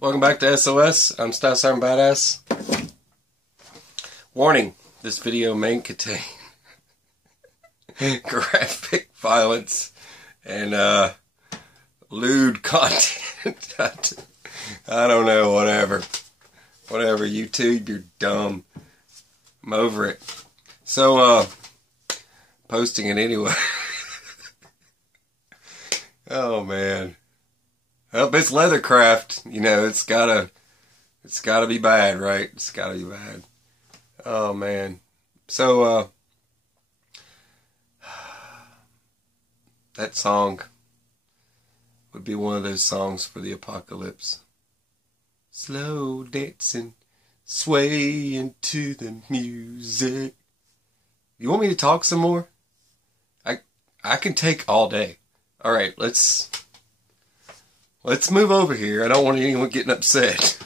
Welcome back to SOS. I'm Style Siren Badass. Warning, this video may contain graphic violence and lewd content. I don't know, whatever. Whatever, YouTube, you're dumb. I'm over it. So, posting it anyway. Oh man. Well, it's Leathercraft, you know, it's gotta be bad, right? It's gotta be bad. Oh man. So, that song would be one of those songs for the apocalypse. Slow dancing, swaying to the music. You want me to talk some more? I can take all day. Alright, let's move over here. I don't want anyone getting upset.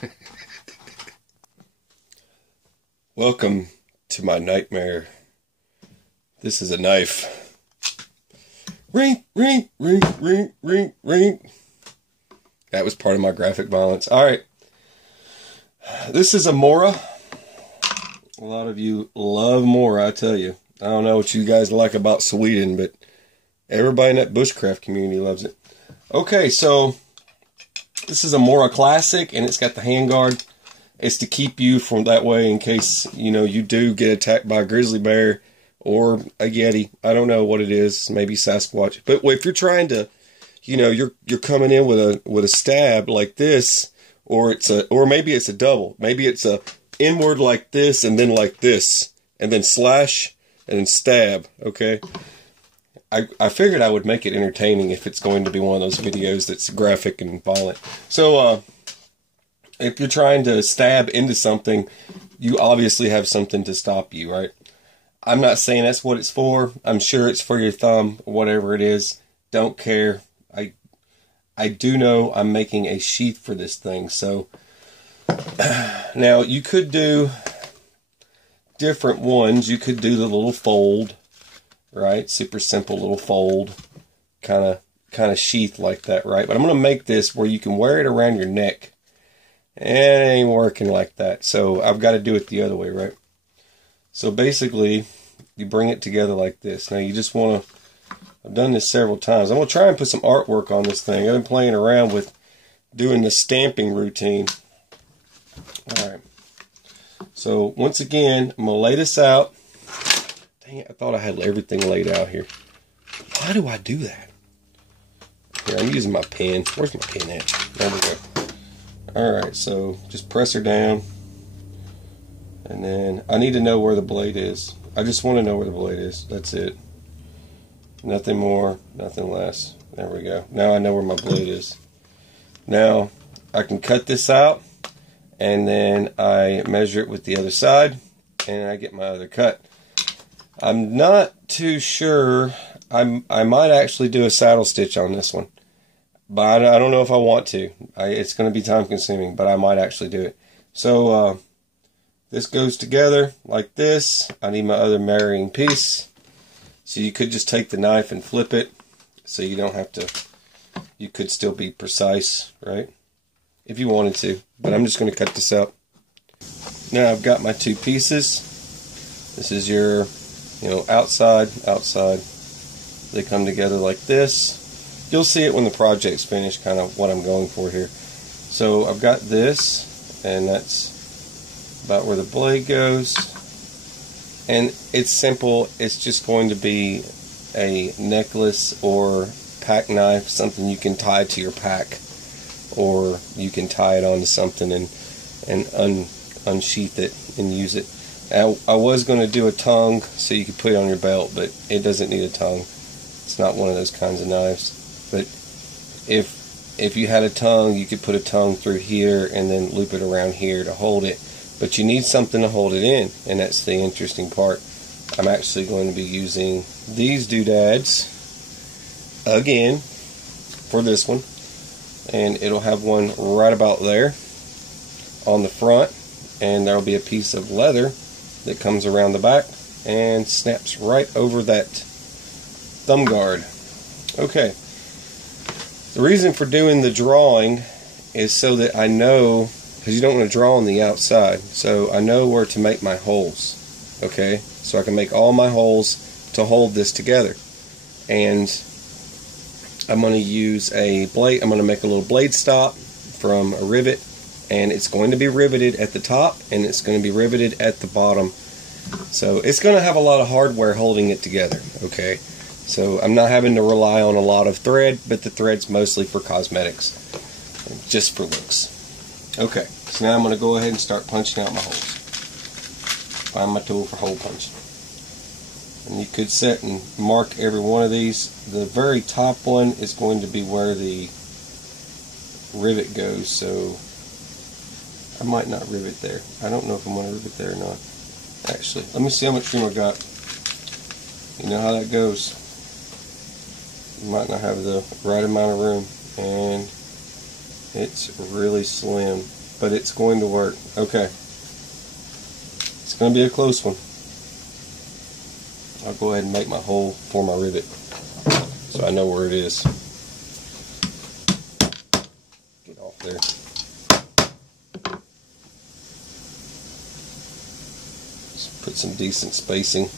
Welcome to my nightmare. This is a knife. Ring, ring, ring, ring, ring, ring. That was part of my graphic violence. Alright. This is a Mora. A lot of you love Mora, I tell you. I don't know what you guys like about Sweden, but everybody in that bushcraft community loves it. Okay, so this is a Mora Classic, and it's got the handguard. It's to keep you from that way in case, you know, you do get attacked by a grizzly bear or a yeti. I don't know what it is, maybe Sasquatch. But if you're trying to, you know, you're coming in with a stab like this, or maybe it's a double. Maybe it's a inward like this and then like this, and then slash and then stab. Okay. I figured I would make it entertaining if it's going to be one of those videos that's graphic and violent. So, if you're trying to stab into something, you obviously have something to stop you, right? I'm not saying that's what it's for. I'm sure it's for your thumb, whatever it is. Don't care. I do know I'm making a sheath for this thing. So, now you could do different ones. You could do the little fold. Right, super simple little fold, kind of sheath like that, right? But I'm gonna make this where you can wear it around your neck, and it ain't working like that. So I've got to do it the other way, right? So basically, you bring it together like this. Now you just want to. I've done this several times. I'm gonna try and put some artwork on this thing. I've been playing around with doing the stamping routine. All right. So once again, I'm gonna lay this out. I thought I had everything laid out here. Why do I do that? Here, I'm using my pen. Where's my pen at? There we go. Alright, so just press her down. And then I need to know where the blade is. I just want to know where the blade is. That's it. Nothing more, nothing less. There we go. Now I know where my blade is. Now I can cut this out. And then I measure it with the other side. And I get my other cut. I'm not too sure. I might actually do a saddle stitch on this one, but I don't know if I want to. It's going to be time consuming, but I might actually do it. So this goes together like this. I need my other marrying piece. So you could just take the knife and flip it, so you don't have to. You could still be precise, right? If you wanted to, but I'm just going to cut this out. Now I've got my two pieces. This is your, you know, outside. They come together like this. You'll see it when the project's finished, kind of what I'm going for here. So I've got this, and that's about where the blade goes. And it's simple. It's just going to be a necklace or pack knife, something you can tie to your pack, or you can tie it onto something and unsheath it and use it. I was going to do a tongue so you could put it on your belt, but it doesn't need a tongue. It's not one of those kinds of knives. But if you had a tongue, you could put a tongue through here and then loop it around here to hold it. But you need something to hold it in, and that's the interesting part. I'm actually going to be using these doodads again for this one. And it'll have one right about there on the front, and there'll be a piece of leather that comes around the back and snaps right over that thumb guard. Okay. The reason for doing the drawing is so that I know, because you don't want to draw on the outside, so I know where to make my holes, okay? So I can make all my holes to hold this together. And I'm going to use a blade. I'm going to make a little blade stop from a rivet, and it's going to be riveted at the top and it's going to be riveted at the bottom. So it's going to have a lot of hardware holding it together, okay? So I'm not having to rely on a lot of thread, but the thread's mostly for cosmetics, just for looks. Okay, so now I'm going to go ahead and start punching out my holes. Find my tool for hole punching. And you could set and mark every one of these. The very top one is going to be where the rivet goes, so I might not rivet there. I don't know if I'm going to rivet there or not. Actually, let me see how much room I got. You know how that goes. You might not have the right amount of room, and it's really slim, but it's going to work. Okay. It's going to be a close one. I'll go ahead and make my hole for my rivet so I know where it is. Get off there. Just put some decent spacing.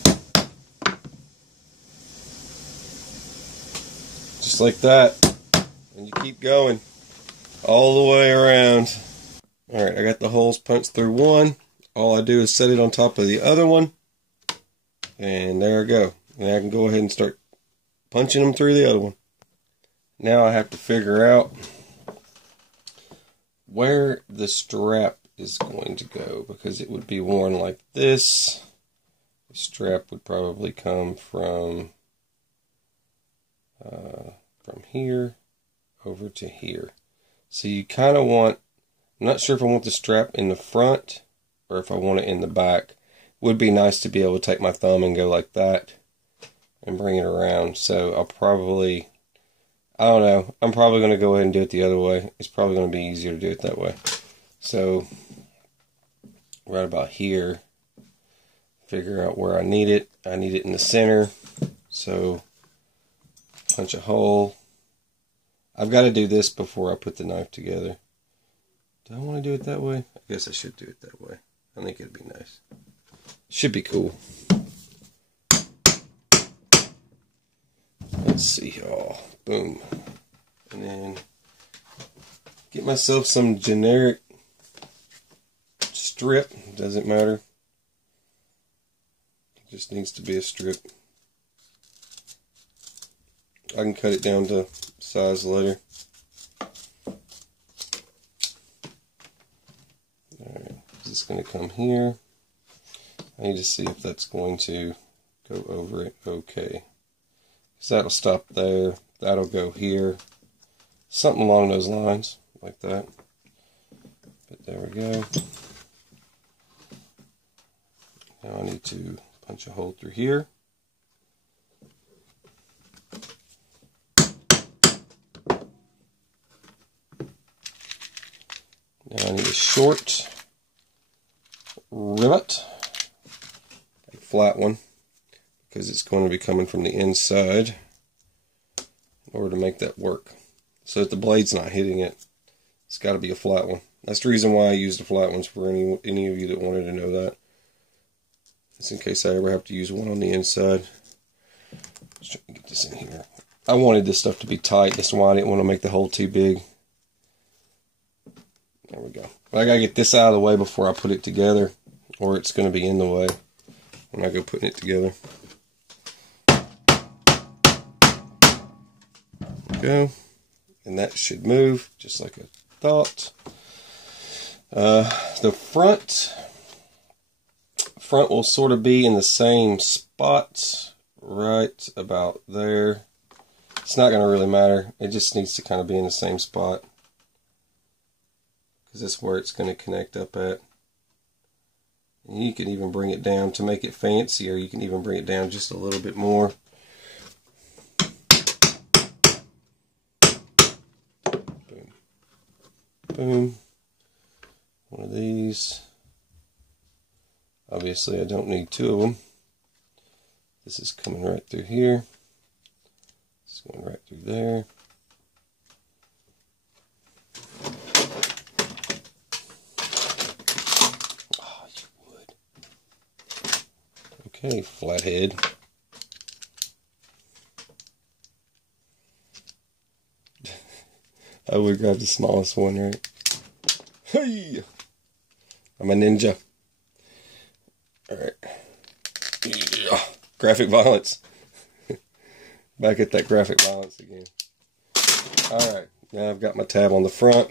Just like that. And you keep going all the way around. Alright, I got the holes punched through one. All I do is set it on top of the other one. And there I go. And I can go ahead and start punching them through the other one. Now I have to figure out where the strap is going to go, because it would be worn like this. The strap would probably come from here over to here. So you kind of want, I'm not sure if I want the strap in the front or if I want it in the back. Would be nice to be able to take my thumb and go like that and bring it around. So I'll probably, I don't know, I'm probably going to go ahead and do it the other way. It's probably going to be easier to do it that way. So right about here, figure out where I need it. I need it in the center. So punch a hole. I've got to do this before I put the knife together. Do I want to do it that way? I guess I should do it that way. I think it'd be nice. Should be cool. Let's see. Oh, boom. And then get myself some generic strip. Doesn't matter. It just needs to be a strip. I can cut it down to size later. Alright, is this going to come here? I need to see if that's going to go over it. Okay. Because that'll stop there. That'll go here. Something along those lines. Like that. But there we go. Now I need to punch a hole through here. Now I need a short rivet. Flat one, because it's going to be coming from the inside in order to make that work. So that the blade's not hitting it, it's got to be a flat one. That's the reason why I used the flat ones, for any of you that wanted to know that. Just in case I ever have to use one on the inside. Let's try to get this in here. I wanted this stuff to be tight, that's why I didn't want to make the hole too big. There we go. But I gotta get this out of the way before I put it together, or it's going to be in the way when I go putting it together. There we go. And that should move just like I thought. The front will sort of be in the same spot, right about there. It's not going to really matter. It just needs to kind of be in the same spot, because that's where it's going to connect up at. And you can even bring it down to make it fancier. You can even bring it down just a little bit more. Boom. Boom. One of these. Obviously I don't need two of them. This is coming right through here. This is going right through there. Okay, flathead. I would grab the smallest one, right? Hey! I'm a ninja. Alright. Yeah. Graphic violence. Back at that graphic violence again. Alright, now I've got my tab on the front.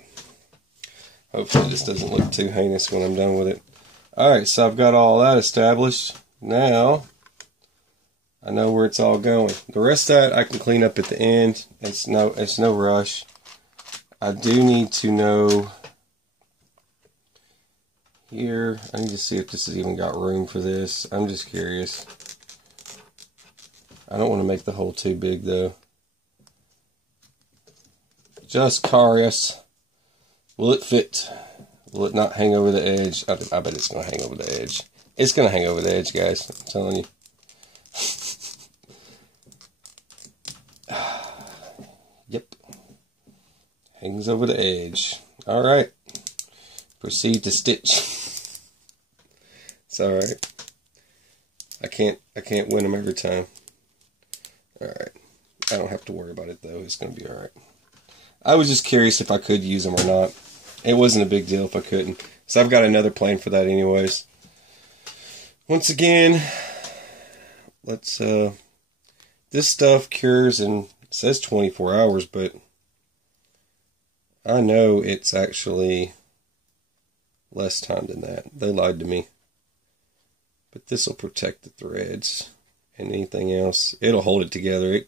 Hopefully this doesn't look too heinous when I'm done with it. Alright, so I've got all that established. Now, I know where it's all going. The rest of that I can clean up at the end. It's no rush. I do need to know here. I need to see if this has even got room for this. I'm just curious. I don't want to make the hole too big though. Just curious. Will it fit? Will it not hang over the edge? I bet it's going to hang over the edge. It's going to hang over the edge, guys. I'm telling you. Yep. Hangs over the edge. Alright. Proceed to stitch. It's alright. I can't win them every time. Alright. I don't have to worry about it though. It's going to be alright. I was just curious if I could use them or not. It wasn't a big deal if I couldn't. So I've got another plan for that anyways. Once again, let's, this stuff cures in, it says 24 hours, but I know it's actually less time than that. They lied to me. But this will protect the threads and anything else. It'll hold it together.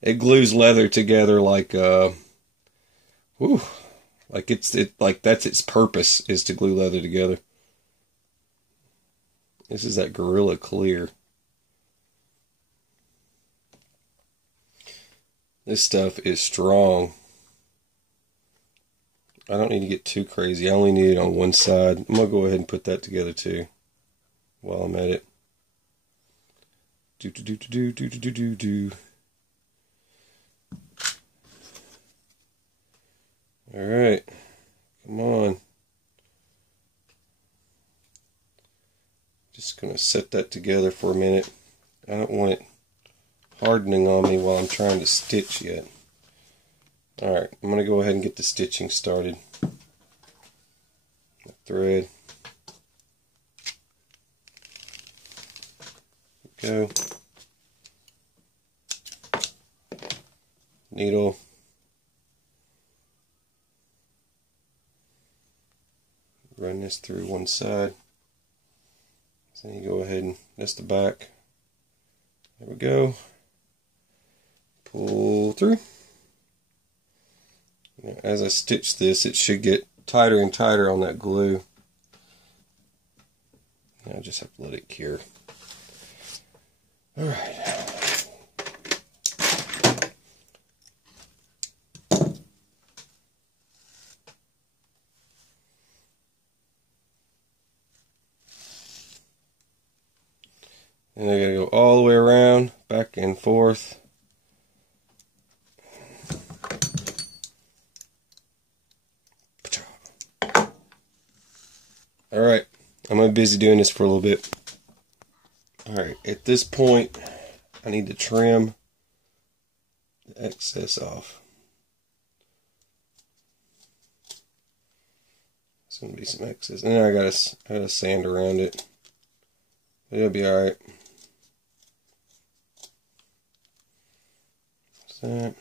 It glues leather together like, like that's its purpose, is to glue leather together. This is that Gorilla Clear. This stuff is strong. I don't need to get too crazy. I only need it on one side. I'm going to go ahead and put that together too while I'm at it. Alright. Come on. Just going to set that together for a minute. I don't want it hardening on me while I'm trying to stitch yet. Alright, I'm going to go ahead and get the stitching started. Thread. Go. Needle. Run this through one side. So you go ahead and, that's the back. There we go. Pull through. Now, as I stitch this, it should get tighter and tighter on that glue. Now I just have to let it cure. Alright. And I gotta go all the way around, back and forth. Alright, I'm gonna be busy doing this for a little bit. Alright, at this point, I need to trim the excess off. There's gonna be some excess. And then I gotta sand around it. It'll be alright. That.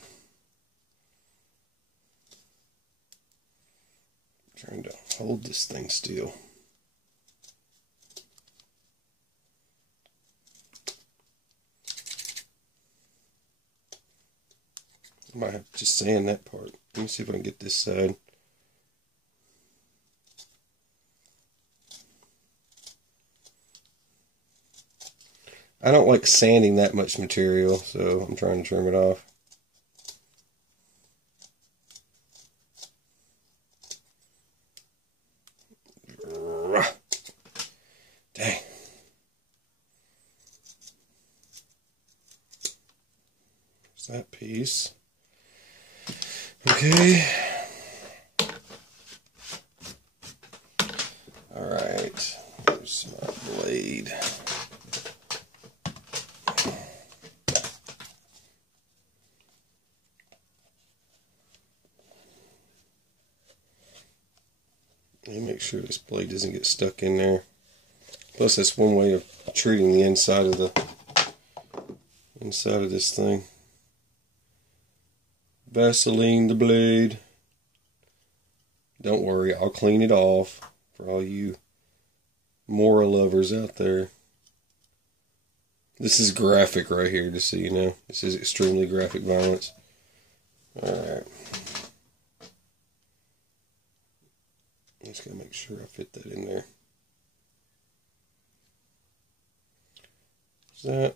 Trying to hold this thing still. I might have to just sand that part. Let me see if I can get this side. I don't like sanding that much material, so I'm trying to trim it off. Dang. There's that piece. Okay. Alright. Here's my blade. And make sure this blade doesn't get stuck in there. Plus, that's one way of treating the inside of this thing. Vaseline the blade. Don't worry, I'll clean it off for all you Mora lovers out there. This is graphic right here, just so you know. This is extremely graphic violence. Alright. I'm just going to make sure I fit that in there. That.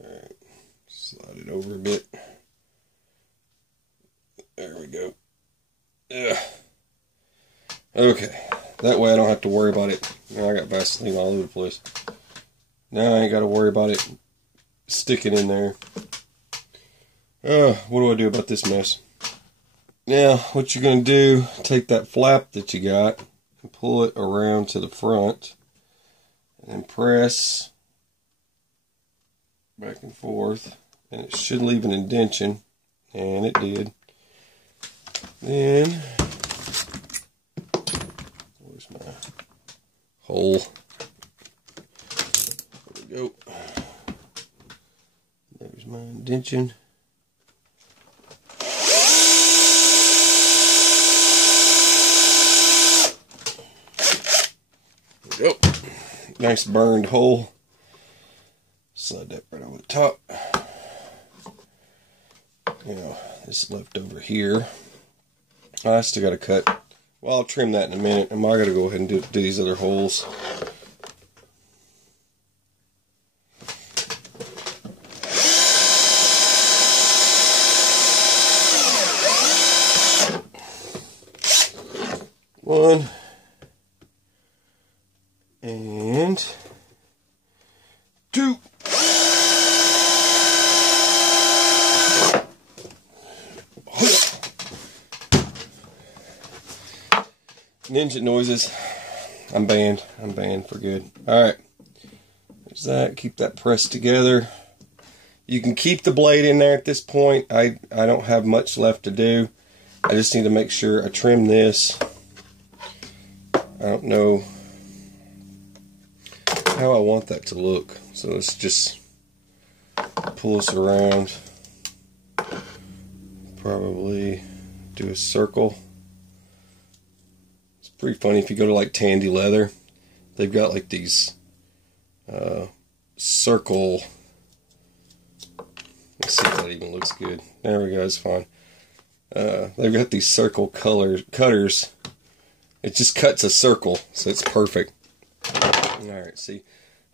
Alright, slide it over a bit. There we go. Ugh. Okay, that way I don't have to worry about it. Now I got Vaseline all over the place. Now I ain't got to worry about it sticking in there. What do I do about this mess? Now, what you're going to do, take that flap that you got and pull it around to the front. And press back and forth, and it should leave an indentation, and it did. Then, where's my hole? There we go. There's my indentation. There we go. Nice burned hole. Slide that right over the top. Now, this left over here. I still got to cut. Well, I'll trim that in a minute. I got to go ahead and do these other holes. One. And 2. Ninja noises. I'm banned. I'm banned for good. Alright. There's that. Keep that pressed together. You can keep the blade in there at this point. I don't have much left to do. I just need to make sure I trim this. I don't know how I want that to look. So let's just pull this around. Probably do a circle. It's pretty funny if you go to like Tandy Leather. They've got like these circle. Let's see if that even looks good. There we go, it's fine. They've got these circle cutters. It just cuts a circle, so it's perfect. Alright, see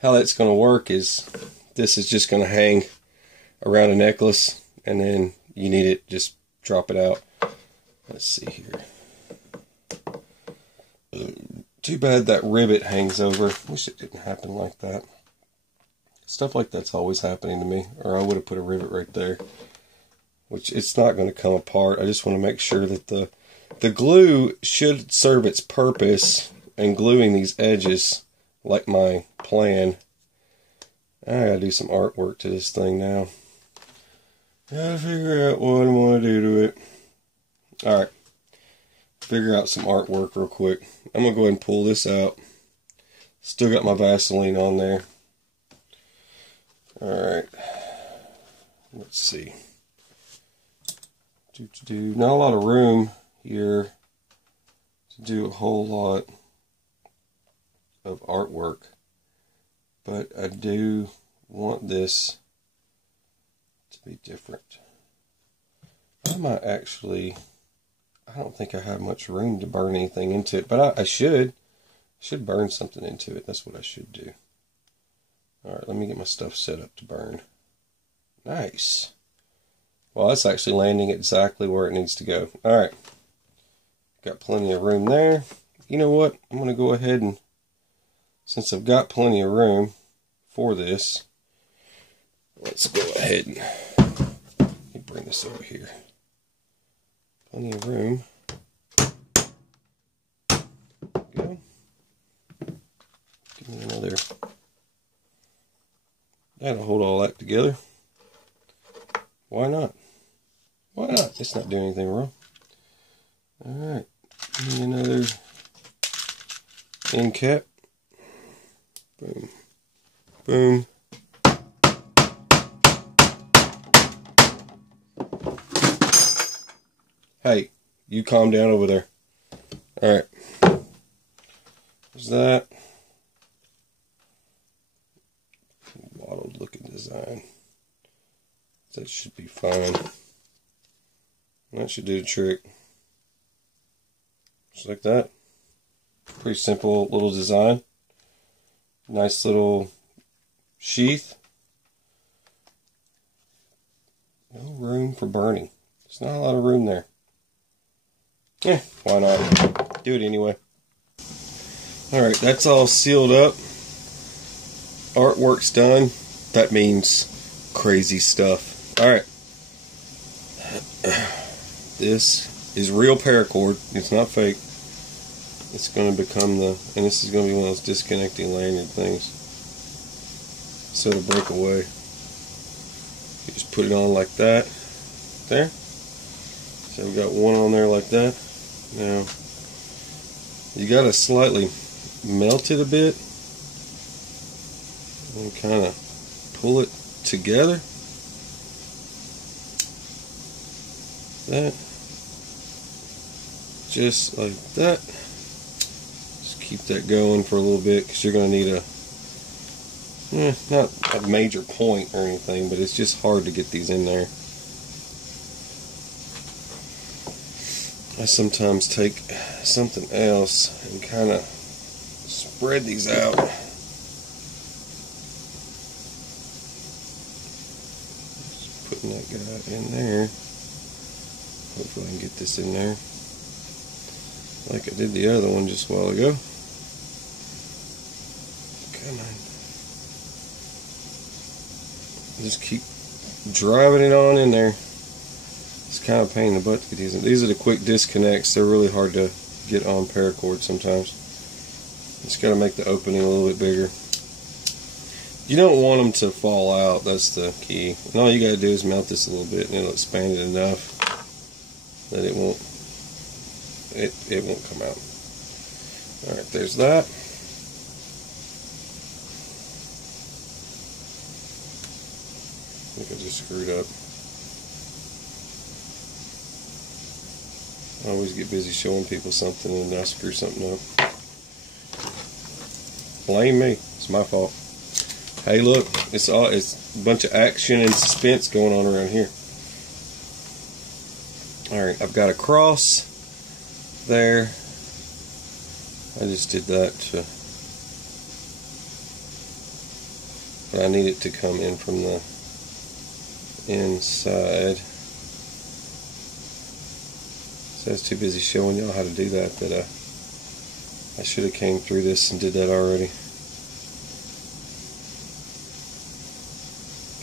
how that's going to work is this is just going to hang around a necklace, and then you need it, just drop it out. Let's see here. Too bad that rivet hangs over. Wish it didn't happen like that. Stuff like that's always happening to me, or I would have put a rivet right there. Which it's not going to come apart. I just want to make sure that the glue should serve its purpose in gluing these edges like my plan. I gotta do some artwork to this thing now. Gotta figure out what I want to do to it. Alright. Figure out some artwork real quick. I'm gonna go ahead and pull this out. Still got my Vaseline on there. Alright. Let's see. Not a lot of room here to do a whole lot of artwork, but I do want this to be different. I might actually, I don't think I have much room to burn anything into it, but I should burn something into it. That's what I should do. Alright, let me get my stuff set up to burn. Nice. Well, that's actually landing exactly where it needs to go. Alright. Got plenty of room there. You know what? I'm going to go ahead and, since I've got plenty of room for this, let's go ahead and let me bring this over here. Plenty of room. Go. Give me another. That'll hold all that together. Why not? Why not? It's not doing anything wrong. Alright, another end cap. Boom. Boom. Hey, you calm down over there. Alright. There's that. Wattled looking design. That should be fine. That should do the trick. Just like that. Pretty simple little design. Nice little sheath. No room for burning. There's not a lot of room there. Yeah, why not? Do it anyway. Alright, that's all sealed up. Artwork's done. That means crazy stuff. Alright. This is real paracord. It's not fake. It's going to become the... And this is going to be one of those disconnecting lanyard things. So it'll break away. You just put it on like that. There. So we got one on there like that. Now, you got to slightly melt it a bit. And kind of pull it together. That. Just like that. Just keep that going for a little bit because you're going to need not a major point or anything, but it's just hard to get these in there. I sometimes take something else and kind of spread these out. Just putting that guy in there. Hopefully I can get this in there like I did the other one just a while ago. Come on. Just keep driving it on in there. It's kind of a pain in the butt to get these in. These are the quick disconnects. They're really hard to get on paracord sometimes. Just got to make the opening a little bit bigger. You don't want them to fall out. That's the key. And all you got to do is melt this a little bit and it'll expand it enough that it won't come out. Alright, there's that. I think I just screwed up. I always get busy showing people something and I screw something up. Blame me. It's my fault. Hey, look, it's a bunch of action and suspense going on around here. Alright, I've got a cross there. I just did that but I need it to come in from the inside. So I was too busy showing y'all how to do that I should have came through this and did that already.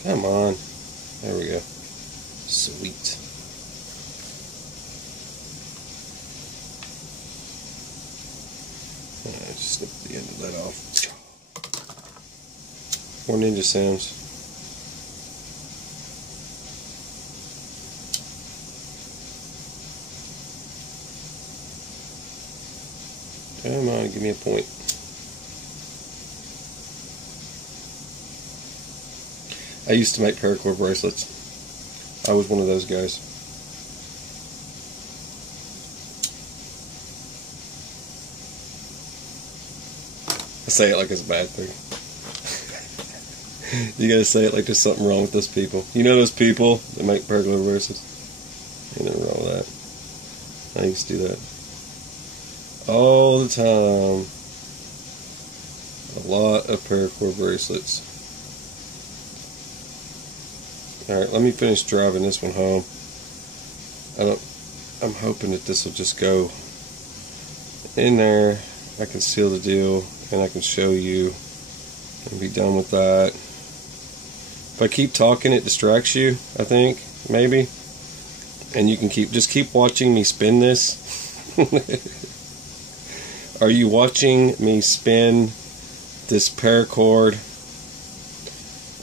Come on. There we go. Sweet. Just snip the end of that off. More ninja sounds. Come on, give me a point. I used to make paracord bracelets. I was one of those guys. I say it like it's a bad thing. You gotta say it like there's something wrong with those people. You know those people that make paracord bracelets? Ain't nothing wrong with that. I used to do that all the time. A lot of paracord bracelets. Alright, let me finish driving this one home. I'm hoping that this will just go in there. I can seal the deal and I can show you and be done with that. If I keep talking, it distracts you, I think, maybe. And you can just keep watching me spin this. Are you watching me spin this paracord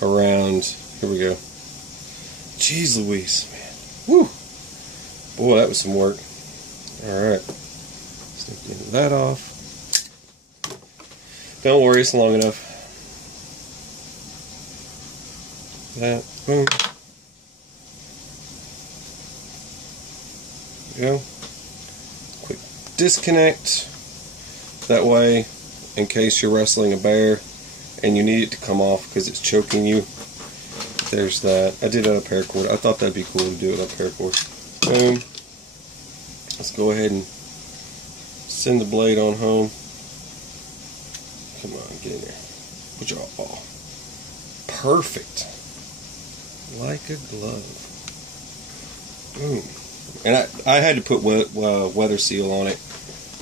around? Here we go. Jeez Louise, man. Woo! Boy, that was some work. Alright. Snip the end of that off. Don't worry, it's long enough. That, boom. There we go. Quick disconnect. That way, in case you're wrestling a bear and you need it to come off because it's choking you, there's that. I did it on a paracord. I thought that'd be cool to do it on a paracord. Boom. Let's go ahead and send the blade on home. Come on, get in there. Put your ball. Perfect. Like a glove. Boom. And I had to put weather seal on it.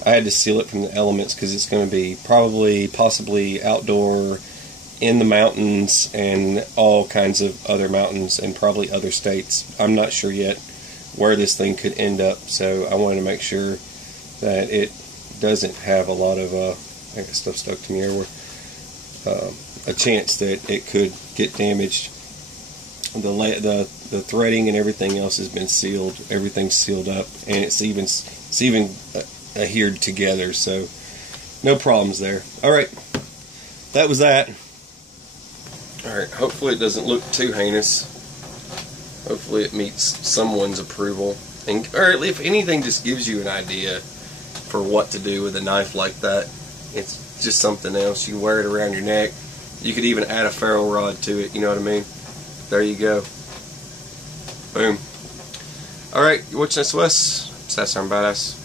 I had to seal it from the elements because it's going to be possibly outdoor in the mountains and all kinds of other mountains and probably other states. I'm not sure yet where this thing could end up, so I wanted to make sure that it doesn't have a lot of I got stuff stuck to me everywhere. A chance that it could get damaged. The threading and everything else has been sealed. Everything's sealed up, and it's even adhered together, so no problems there. Alright, that was that. Alright, hopefully it doesn't look too heinous. Hopefully it meets someone's approval, or if anything, just gives you an idea for what to do with a knife like that. It's just something else. You can wear it around your neck. You could even add a ferrule rod to it, you know what I mean? There you go. Boom. Alright, you're watching SOS. Sassar and Badass.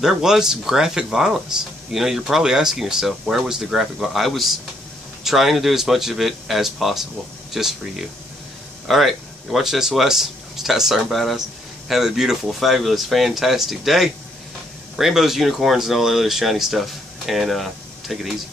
There was graphic violence. You know, you're probably asking yourself, where was the graphic violence? I was trying to do as much of it as possible, just for you. Alright, you're watching SOS. Sassar and Badass. Have a beautiful, fabulous, fantastic day. Rainbows, unicorns, and all that other shiny stuff. And take it easy.